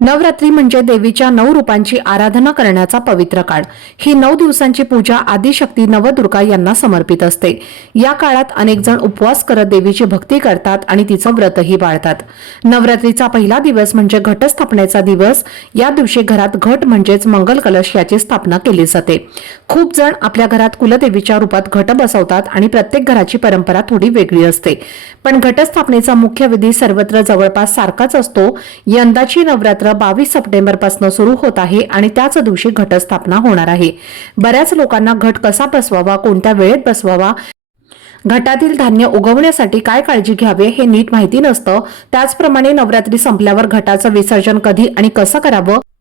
नवरात्री म्हणजे देवीच्या नऊ रूपांची आराधना करण्याचा पवित्र काळ. ही नऊ दिवसांची पूजा आदिशक्ती नवदुर्गा यांना समर्पित असते. या काळात अनेक जण उपवास करत देवीची भक्ती करतात आणि तिचं व्रतही पाळतात नवरात्रीचा पहिला दिवस म्हणजे घटस्थापनेचा दिवस. या दिवशी घरात घट म्हणजेच मंगल कलश याची स्थापना केली जाते. खूप जण आपल्या घरात कुलदेवीच्या रूपात घट बसवतात आणि प्रत्येक घराची परंपरा थोडी वेगळी असते. पण घटस्थापनेचा मुख्य विधी सर्वत्र जवळपास सारखाच असतो. यंदाची नवरात्र बावीस सप्टेंबरपासून सुरू होत आहे आणि त्याच दिवशी घटस्थापना होणार आहे. बऱ्याच लोकांना घट कसा बसवावा कोणत्या वेळेत बसवावा घटातील धान्य उगवण्यासाठी काय काळजी घ्यावे हे नीट माहिती नसतं. त्याचप्रमाणे नवरात्री संपल्यावर घटाचं विसर्जन कधी आणि कसं करावं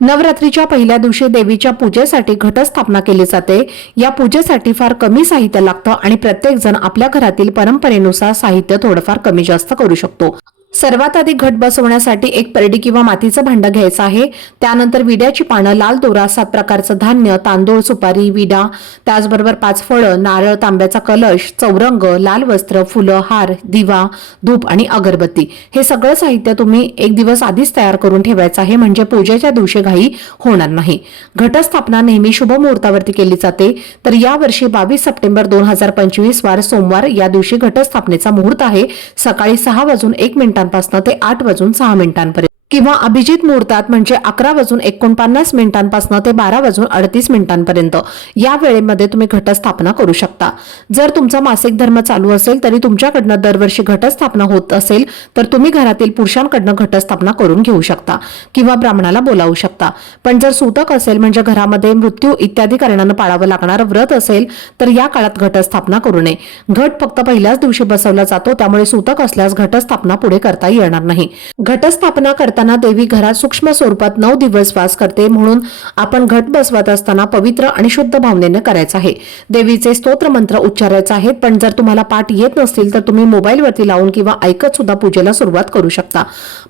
नवरात्रीच्या पहिल्या दिवशी देवीच्या पूजेसाठी घटस्थापना केली जाते. या पूजेसाठी फार कमी साहित्य लागतं आणि प्रत्येक जण आपल्या घरातील परंपरेनुसार साहित्य थोडंफार कमी जास्त करू शकतो. सर्वात आधी घट बसवण्यासाठी एक परडी किंवा मातीचं भांड घ्यायचं आहे. त्यानंतर विड्याची पानं लाल दोरा सात प्रकारचं धान्य तांदूळ सुपारी विडा त्याचबरोबर पाच फळं नारळ तांब्याचा कलश चौरंग लाल वस्त्र फुलं हार दिवा धूप आणि अगरबत्ती. हे सगळं साहित्य तुम्ही एक दिवस आधीच तयार करून ठेवायचं आहे म्हणजे पूजेच्या दिवशी घाई होणार नाही. घटस्थापना नेहमी शुभ मुहूर्तावरती केली जाते. तर यावर्षी बावीस सप्टेंबर दोन हजार पंचवीस वार सोमवार या दिवशी घटस्थापनेचा मुहूर्त आहे. सकाळी सहा वाजून एक मिनिटांपासून ते आठ वाजून सहा मिनिटांपर्यंत किंवा अभिजित मुहूर्तात म्हणजे अकरा वाजून एकोणपन्नास मिनिटांपासून ते बारा वाजून अडतीस मिनिटांपर्यंत. या वेळेमध्ये तुम्ही घटस्थापना करू शकता. जर तुमचा मासिक धर्म चालू असेल तरी तुमच्याकडनं दरवर्षी घटस्थापना होत असेल तर तुम्ही घरातील पुरुषांकडनं घटस्थापना करून घेऊ शकता किंवा ब्राह्मणाला बोलावू शकता. पण जर सूतक असेल म्हणजे घरामध्ये मृत्यू इत्यादी कारणानं पाळावं लागणारं व्रत असेल तर या काळात घटस्थापना करू नये. घट फक्त पहिल्याच दिवशी बसवला जातो त्यामुळे सूतक असल्यास घटस्थापना पुढे करता येणार नाही. घटस्थापना करता असताना देवी घरात सूक्ष्म स्वरूपात नऊ दिवस वास करते म्हणून आपण घट बसवत असताना पवित्र आणि शुद्ध भावनेनं करायचं आहे. देवीचे स्तोत्र मंत्र उच्चारायचे आहेत पण जर तुम्हाला पाठ येत नसतील तर तुम्ही मोबाईलवरती लावून किंवा ऐकत सुद्धा पूजेला सुरुवात करू शकता.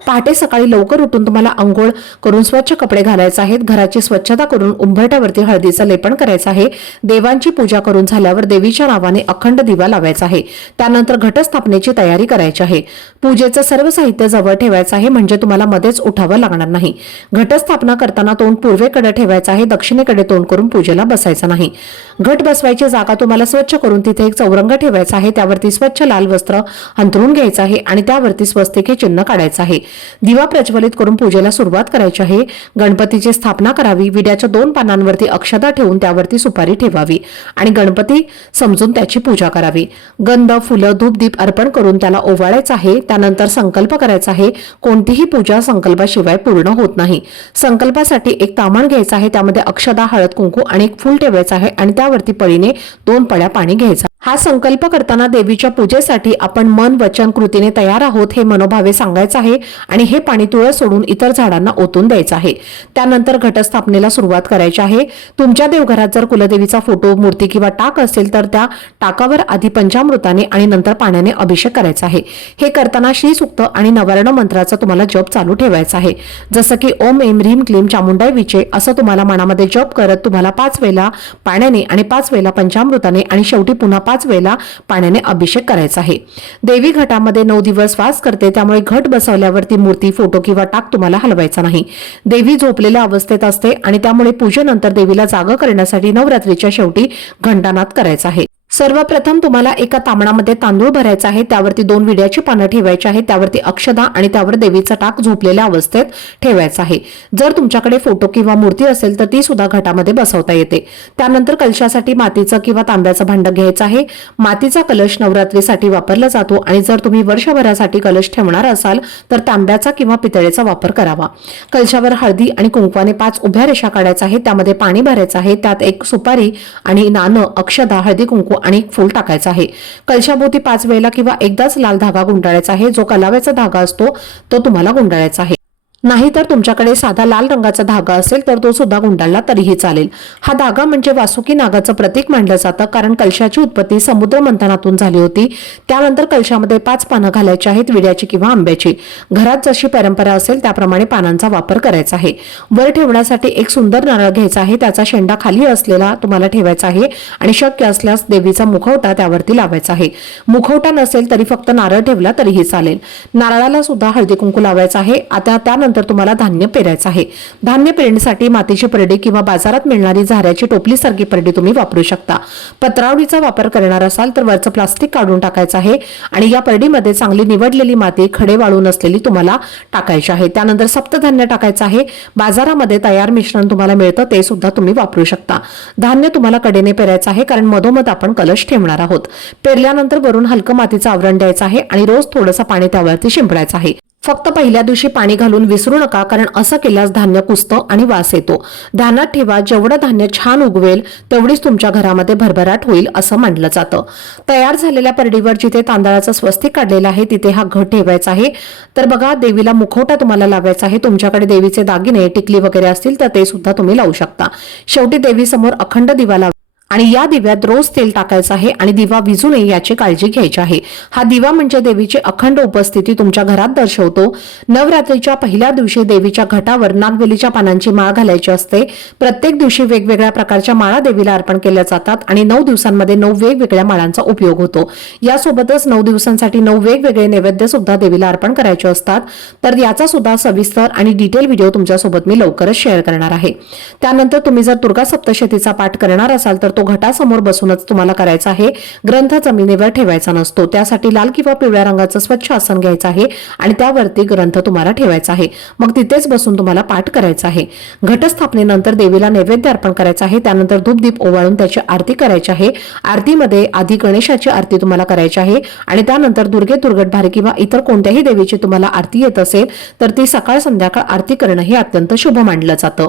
पहाटे सकाळी लवकर उठून तुम्हाला आंघोळ करून स्वच्छ कपडे घालायचे आहेत. घराची स्वच्छता करून उंबरट्यावरती हळदीचं लेपन करायचं आहे. देवांची पूजा करून झाल्यावर देवीच्या नावाने अखंड दिवा लावायचा आहे. त्यानंतर घटस्थापनेची तयारी करायची आहे. पूजेचं सर्व साहित्य जवळ ठेवायचं आहे. म्हणजे तुम्हाला मध्येच उठावं लागणार नाही. घटस्थापना करताना तोंड पूर्वेकडे ठेवायचं आहे दक्षिणेकडे तोंड करून पूजेला बसायचं नाही. घट बसवायची जागा तुम्हाला स्वच्छ करून तिथे एक चौरंग ठेवायचा आहे त्यावरती स्वच्छ लाल वस्त्र अंतरून घ्यायचं आहे आणि त्यावरती स्वस्तिके चिन्ह काढायचं आहे. दिवा प्रज्वलित करून पूजेला सुरुवात करायची आहे. गणपतीची स्थापना करावी विड्याच्या दोन पानांवरती अक्षदा ठेवून त्यावरती सुपारी ठेवावी आणि गणपती समजून त्याची पूजा करावी. गंध फुलं धूपदीप अर्पण करून त्याला ओवाळायचं आहे त्यानंतर संकल्प करायचा आहे कोणतीही पूजा संकल्पाशिवाय पूर्ण होत नाही. संकल्पासाठी एक तामण घ्यायचं आहे त्यामध्ये अक्षदा हळद कुंकू आणि एक फूल ठेवायचं आहे आणि त्यावरती पळीने दोन पळ्या पाणी घ्यायचं हा संकल्प करताना देवीच्या पूजेसाठी आपण मन वचन कृतीने तयार आहोत हे मनोभावे सांगायचं आहे आणि हे पाणी तुळस सोडून इतर झाडांना ओतून द्यायचं आहे. त्यानंतर घटस्थापनेला सुरुवात करायची आहे. तुमच्या देवघरात जर कुलदेवीचा फोटो मूर्ती किंवा टाक असेल तर त्या टाकावर आधी पंचामृताने आणि नंतर पाण्याने अभिषेक करायचा आहे. हे करताना श्रीसुक्त आणि नवर्ण मंत्राचा तुम्हाला जप चालू ठेवायचा आहे. जसं की ओम एम ह्रीम क्लीम चामुंडाई विचे असं तुम्हाला मनामध्ये जप करत तुम्हाला पाच वेळा पाण्याने आणि पाच वेळा पंचामृताने आणि शेवटी पुन्हा पाच वेळेला पाण्याने अभिषेक करायचा आहे. देवी घटामध्ये नऊ दिवस वास करते त्यामुळे घट बसवल्यावरती मूर्ती फोटो किंवा टाक तुम्हाला हलवायचा नाही. देवी झोपलेल्या अवस्थेत असते आणि त्यामुळे पूजेनंतर देवीला जाग करण्यासाठी नवरात्रीच्या शेवटी घंटानाद करायचा आहे. सर्वप्रथम तुम्हाला एका तांबणामध्ये तांदूळ भरायचा आहे त्यावरती दोन विड्याची पानं ठेवायची आहे त्यावरती अक्षदा आणि त्यावर देवीचा टाक झोपलेल्या अवस्थेत ठेवायचा आहे. जर तुमच्याकडे फोटो किंवा मूर्ती असेल तर ती सुद्धा घटामध्ये बसवता येते. त्यानंतर कलशासाठी मातीचं किंवा तांब्याचं भांडं घ्यायचं आहे. मातीचा कलश नवरात्रीसाठी वापरला जातो आणि जर तुम्ही वर्षभरासाठी कलश ठेवणार असाल तर तांब्याचा किंवा पितळेचा वापर करावा. कलशावर हळदी आणि कुंकवाने पाच उभ्या रेषा काढायचा आहे त्यामध्ये पाणी भरायचं आहे त्यात एक सुपारी आणि नाणं अक्षदा हळदी कुंकू आणि एक फूल टाकायचं आहे. कलशाभोवती पाच वेळेला किंवा एकदाच लाल धागा गुंडाळायचा आहे. जो कलाव्याचा धागा असतो तो तुम्हाला गुंडाळायचा आहे. नाहीतर तुमच्याकडे साधा लाल रंगाचा धागा असेल तर तो सुद्धा गुंडाळला तरीही चालेल. हा धागा म्हणजे वासुकी नागाचं प्रतीक मानलं जातं कारण कलशाची उत्पत्ती समुद्र मंथनातून झाली होती. त्यानंतर कलशामध्ये पाच पानं घालायची आहेत विड्याची किंवा आंब्याची. घरात जशी परंपरा असेल त्याप्रमाणे पानांचा वापर करायचा आहे. वर ठेवण्यासाठी एक सुंदर नारळ घ्यायचा आहे त्याचा शेंडा खाली असलेला तुम्हाला ठेवायचा आहे आणि शक्य असल्यास देवीचा मुखवटा त्यावरती लावायचा आहे. मुखवटा नसेल तरी फक्त नारळ ठेवला तरीही चालेल. नारळाला सुद्धा हळदी कुंकू लावायचा आहे. आता त्यानंतर तुम्हाला धान्य पेरायचं आहे. धान्य पेरण्यासाठी मातीची परडी किंवा बाजारात मिळणारी झाऱ्याची टोपलीसारखी परडी तुम्ही वापरू शकता. पत्रावडीचा वापर करणार असाल तर वरचं प्लास्टिक काढून टाकायचं आहे आणि या परडीमध्ये चांगली निवडलेली माती खडे वाळू नसलेली तुम्हाला टाकायची आहे. त्यानंतर सप्तधान्य टाकायचं आहे. बाजारामध्ये तयार मिश्रण तुम्हाला मिळतं ते सुद्धा तुम्ही वापरू शकता. धान्य तुम्हाला कडेने पेरायचं आहे कारण मधोमध आपण कलश ठेवणार आहोत. पेरल्यानंतर वरून हलकं मातीचं आवरण द्यायचं आहे आणि रोज थोडंसं पाणी त्यावरती शिंपडायचं आहे. फक्त पहिल्या दिवशी पाणी घालून विसरू नका कारण असं केल्यास धान्य कुसतं आणि वास येतो. ध्यानात ठेवा जेवढं धान्य छान उगवेल तेवढीच तुमच्या घरामध्ये भरभराट होईल असं मानलं जातं. तयार झालेल्या परडीवर जिथे तांदळाचं स्वस्तिक काढलेलं आहे तिथे हा घट ठेवायचा आहे. तर बघा देवीला मुखवटा तुम्हाला लावायचा आहे. तुमच्याकडे देवीचे दागिने टिकली वगैरे असतील तर ते सुद्धा तुम्ही लावू शकता. शेवटी देवीसमोर अखंड दिवा लावा. आणि या दिव्यात रोज तेल टाकायचं आहे आणि दिवा विजू नये याची काळजी घ्यायची आहे. हा दिवा म्हणजे देवीची अखंड उपस्थिती तुमच्या घरात दर्शवतो. नवरात्रीच्या पहिल्या दिवशी देवीच्या घटावर नागवेलीच्या पानांची माळ घालायची असते. प्रत्येक दिवशी वेगवेगळ्या प्रकारच्या माळा देवीला अर्पण केल्या जातात आणि नऊ दिवसांमध्ये नऊ वेगवेगळ्या माळांचा उपयोग होतो. यासोबतच नऊ दिवसांसाठी नऊ वेगवेगळे नैवेद्य सुद्धा देवीला अर्पण करायचे असतात. तर याचा सुद्धा सविस्तर आणि डिटेल व्हिडिओ तुमच्यासोबत मी लवकरच शेअर करणार आहे. त्यानंतर तुम्ही जर दुर्गा सप्तशतीचा पाठ करणार असाल तर तो घटासमोर बसूनच तुम्हाला करायचा आहे. ग्रंथ जमिनीवर ठेवायचा नसतो. त्यासाठी लाल किंवा पिवळ्या रंगाचं स्वच्छ आसन घ्यायचं आहे आणि त्यावरती ग्रंथ तुम्हाला ठेवायचा आहे. मग तिथेच बसून तुम्हाला पाठ करायचा आहे. घटस्थापनेनंतर देवीला नैवेद्य अर्पण करायचं आहे. त्यानंतर धूपदीप ओवाळून त्याची आरती करायची आहे. आरतीमध्ये आधी गणेशाची आरती तुम्हाला करायची आहे आणि त्यानंतर दुर्गे दुर्गट भारी किंवा इतर कोणत्याही देवीची तुम्हाला आरती येत असेल तर ती सकाळ संध्याकाळ आरती करणं हे अत्यंत शुभ मानलं जातं.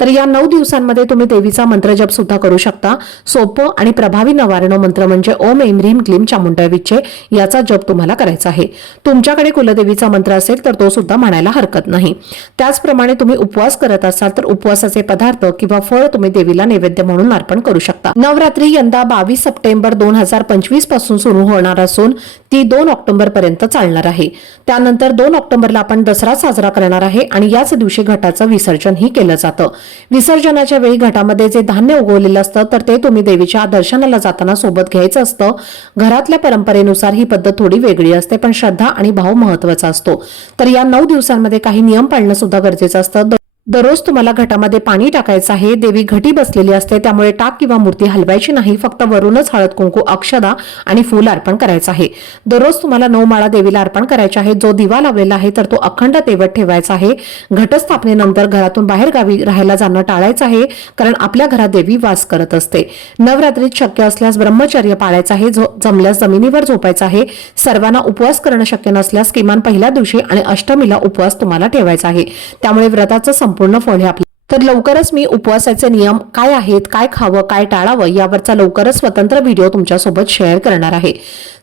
तर या नऊ दिवसांमध्ये तुम्ही देवीचा मंत्रजप सुद्धा करू शकता. सोपं आणि प्रभावी नवारण मंत्र म्हणजे ओम एम ह्रीम क्लीम चामुंडा विच्छे याचा जप तुम्हाला करायचा आहे. तुमच्याकडे कुलदेवीचा मंत्र असेल तर तो सुद्धा म्हणायला हरकत नाही. त्याचप्रमाणे तुम्ही उपवास करत असाल तर उपवासाचे पदार्थ किंवा फळ तुम्ही देवीला नैवेद्य म्हणून अर्पण करू शकता. नवरात्री यंदा बावीस सप्टेंबर दोन हजार पंचवीसपासून सुरू होणार असून ती दोन ऑक्टोबर पर्यंत चालणार आहे. त्यानंतर दोन ऑक्टोबरला आपण दसरा साजरा करणार आहे आणि याच दिवशी घटाचं विसर्जन ही केलं जातं. विसर्जनाच्या वेळी घटामध्ये जे धान्य उगवलेलं असतं तर ते तुम्ही देवीच्या दर्शनाला जाताना सोबत घ्यायचं असतं. घरातल्या परंपरेनुसार ही पद्धत थोडी वेगळी असते पण श्रद्धा आणि भाव महत्त्वाचा असतो. तर या नऊ दिवसांमध्ये काही नियम पाळणं सुद्धा गरजेचं असतं. दररोज तुम्हाला घटामध्ये पाणी टाकायचं आहे देवी घटी बसलेली असते त्यामुळे टाक किंवा मूर्ती हलवायची नाही फक्त वरूनच हळद कुंकू अक्षदा आणि फूल अर्पण करायचं आहे. दररोज तुम्हाला नऊ माळा देवीला अर्पण करायचे आहे जो दिवा लावलेला आहे तर तो अखंड तेवत ठेवायचा आहे. घटस्थापनेनंतर घरातून बाहेर गावी राहायला जाणं टाळायचं आहे कारण आपल्या घरात देवी वास करत असते. नवरात्रीत शक्य असल्यास ब्रह्मचर्य पाळायचं आहे जो जमल्यास जमिनीवर झोपायचं आहे. सर्वांना उपवास करणं शक्य नसल्यास किमान पहिल्या दिवशी आणि अष्टमीला उपवास तुम्हाला ठेवायचा आहे. त्यामुळे व्रताचं संपूर्ण फळ हे आपल्या तर लवकरच मी उपवासाचे नियम काय आहेत काय खावं काय टाळावं यावरचा लवकरच स्वतंत्र व्हिडिओ तुमच्यासोबत शेअर करणार आहे.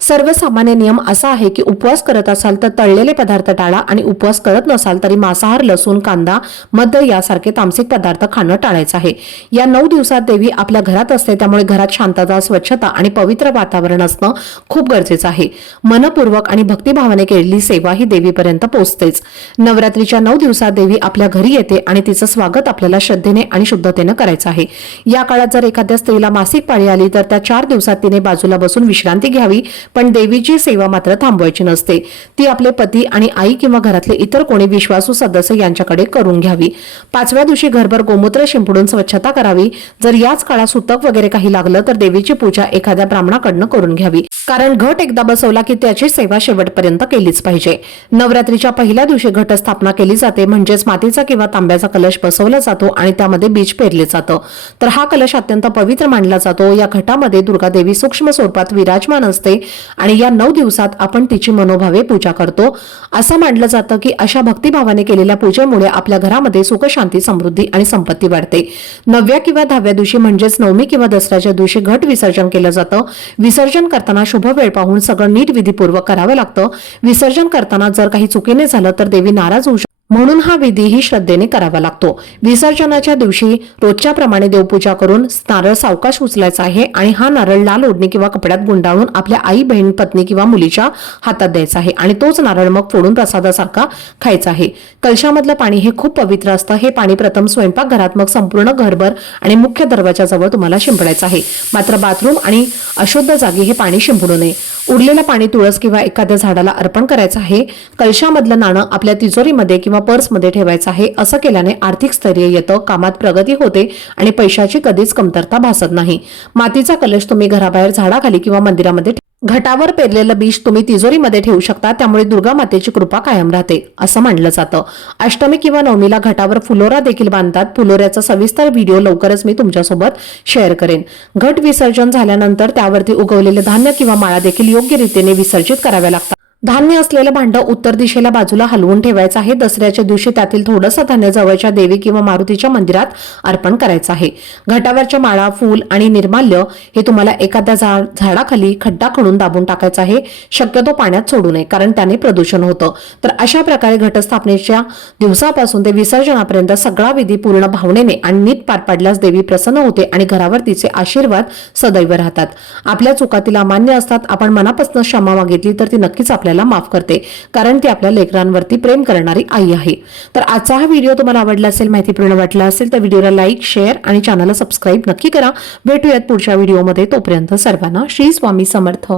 सर्वसामान्य नियम असा आहे की उपवास करत असाल तर तळलेले पदार्थ टाळा आणि उपवास करत नसाल तरी मांसाहार लसूण कांदा मद्य यासारखे तामसिक पदार्थ खाणं टाळायचं आहे. या नऊ दिवसात देवी आपल्या घरात असते त्यामुळे घरात शांतता स्वच्छता आणि पवित्र वातावरण असणं खूप गरजेचं आहे. मनपूर्वक आणि भक्तिभावाने केलेली सेवा ही देवीपर्यंत पोहोचतेच. नवरात्रीच्या नऊ दिवसात देवी आपल्या घरी येते आणि तिचं स्वागत आपल्याला श्रद्धेने आणि शुद्धतेने करायचं आहे. या काळात जर एखाद्या स्त्रीला मासिक पाळी आली तर त्या चार दिवसात तिने बाजूला बसून विश्रांती घ्यावी पण देवीची सेवा मात्र थांबवायची नसते. ती आपले पती आणि आई किंवा घरातले इतर कोणी विश्वासू सदस्य यांच्याकडे करून घ्यावी. पाचव्या दिवशी घरभर गोमूत्र शिंपडून स्वच्छता करावी. जर याच काळात सुतक वगैरे काही लागलं तर देवीची पूजा एखाद्या ब्राह्मणाकडनं करून घ्यावी. कारण घट एकदा बसवला की त्याची सेवा शेवटपर्यंत केलीच पाहिजे. नवरात्रीच्या पहिल्या दिवशी घटस्थापना केली जाते म्हणजेच मातीचा किंवा तांब्याचा कलश बसवला जातो आणि त्यामध्ये बीज पेरले जातं. तर हा कलश अत्यंत पवित्र मानला जातो. या घटामध्ये दुर्गा देवी सूक्ष्म स्वरूपात विराजमान असते आणि या नऊ दिवसात आपण तिची मनोभावे पूजा करतो. असं मानलं जातं की अशा भक्तिभावाने केलेल्या पूजेमुळे आपल्या घरामध्ये सुख शांती समृद्धी आणि संपत्ती वाढते. नवव्या किंवा दहाव्या दिवशी म्हणजेच नवमी किंवा दसऱ्याच्या दिवशी घट विसर्जन केलं जातं. विसर्जन करताना शुभ वेळ पाहून सगळं नीट विधीपूर्वक करावं लागतं. विसर्जन करताना जर काही चुकीने झालं तर देवी नाराज होऊ शकते. म्हणून हा विधीही श्रद्धेने करावा लागतो. विसर्जनाच्या दिवशी रोजच्या प्रमाणे देवपूजा करून नारळ सावकाश उचलायचा आहे आणि हा नारळ लाल ओढणी किंवा कपड्यात गुंडाळून आपल्या आई बहीण पत्नी किंवा मुलीच्या हातात द्यायचा आहे आणि तोच नारळ मग फोडून प्रसादासारखा खायचा आहे. कलशामधलं पाणी हे खूप पवित्र असतं. हे पाणी प्रथम स्वयंपाकघरात मग संपूर्ण घरभर आणि मुख्य दरवाजाजवळ तुम्हाला शिंपडायचं आहे. मात्र बाथरूम आणि अशुद्ध जागी हे पाणी शिंपडू नये. उरलेलं पाणी तुळस किंवा एखाद्या झाडाला अर्पण करायचं आहे. कलशामधलं नाणं आपल्या तिजोरीमध्ये किंवा पर्समध्ये ठेवायचं आहे असं केल्याने आर्थिक स्थैर्य येतं कामात प्रगती होते आणि पैशाची कधीच कमतरता भासत नाही. मातीचा कलश तुम्ही घराबाहेर झाडाखाली किंवा मंदिरामध्ये घटावर पेरलेलं बीज तुम्ही तिजोरीमध्ये ठेवू शकता त्यामुळे दुर्गा मातेची कृपा कायम राहते असं मानलं जातं. अष्टमी किंवा नवमीला घटावर फुलोरा देखील बांधतात. फुलोऱ्याचा सविस्तर व्हिडिओ लवकरच मी तुमच्यासोबत शेअर करेन. घट विसर्जन झाल्यानंतर त्यावरती उगवलेले धान्य किंवा माळा देखील योग्य रीतीने विसर्जित कराव्या लागतात. धान्य असलेलं भांडं उत्तर दिशेला बाजूला हलवून ठेवायचं आहे. दसऱ्याच्या दिवशी त्यातील थोडंसं धान्य जवळच्या देवी किंवा मारुतीच्या मंदिरात अर्पण करायचं आहे. घटावरच्या माळा फूल आणि निर्माल्य हे तुम्हाला एखाद्या झाडाखाली खड्डा खणून दाबून टाकायचं आहे. शक्यतो पाण्यात सोडू नये कारण त्याने प्रदूषण होतं. तर अशा प्रकारे घटस्थापनेच्या दिवसापासून ते विसर्जनापर्यंत सगळा विधी पूर्ण भावनेने आणि नीट पार पाडल्यास देवी प्रसन्न होते आणि घरावर तिचे आशीर्वाद सदैव राहतात. आपल्या चुका तिला मान्य असतात. आपण मनापासून क्षमा मागितली तर ती नक्कीच आपल्याला माफ करते कारण ती आपल्या लेकरांवरती प्रेम करणारी आई आहे. तर आजचा हा व्हिडिओ तुम्हाला आवडला असेल माहितीपूर्ण वाटला असेल तर व्हिडिओला लाईक शेअर आणि चॅनलला सबस्क्राईब नक्की करा. भेटूयात पुढच्या व्हिडिओमध्ये तोपर्यंत सर्वांना श्री स्वामी समर्थ.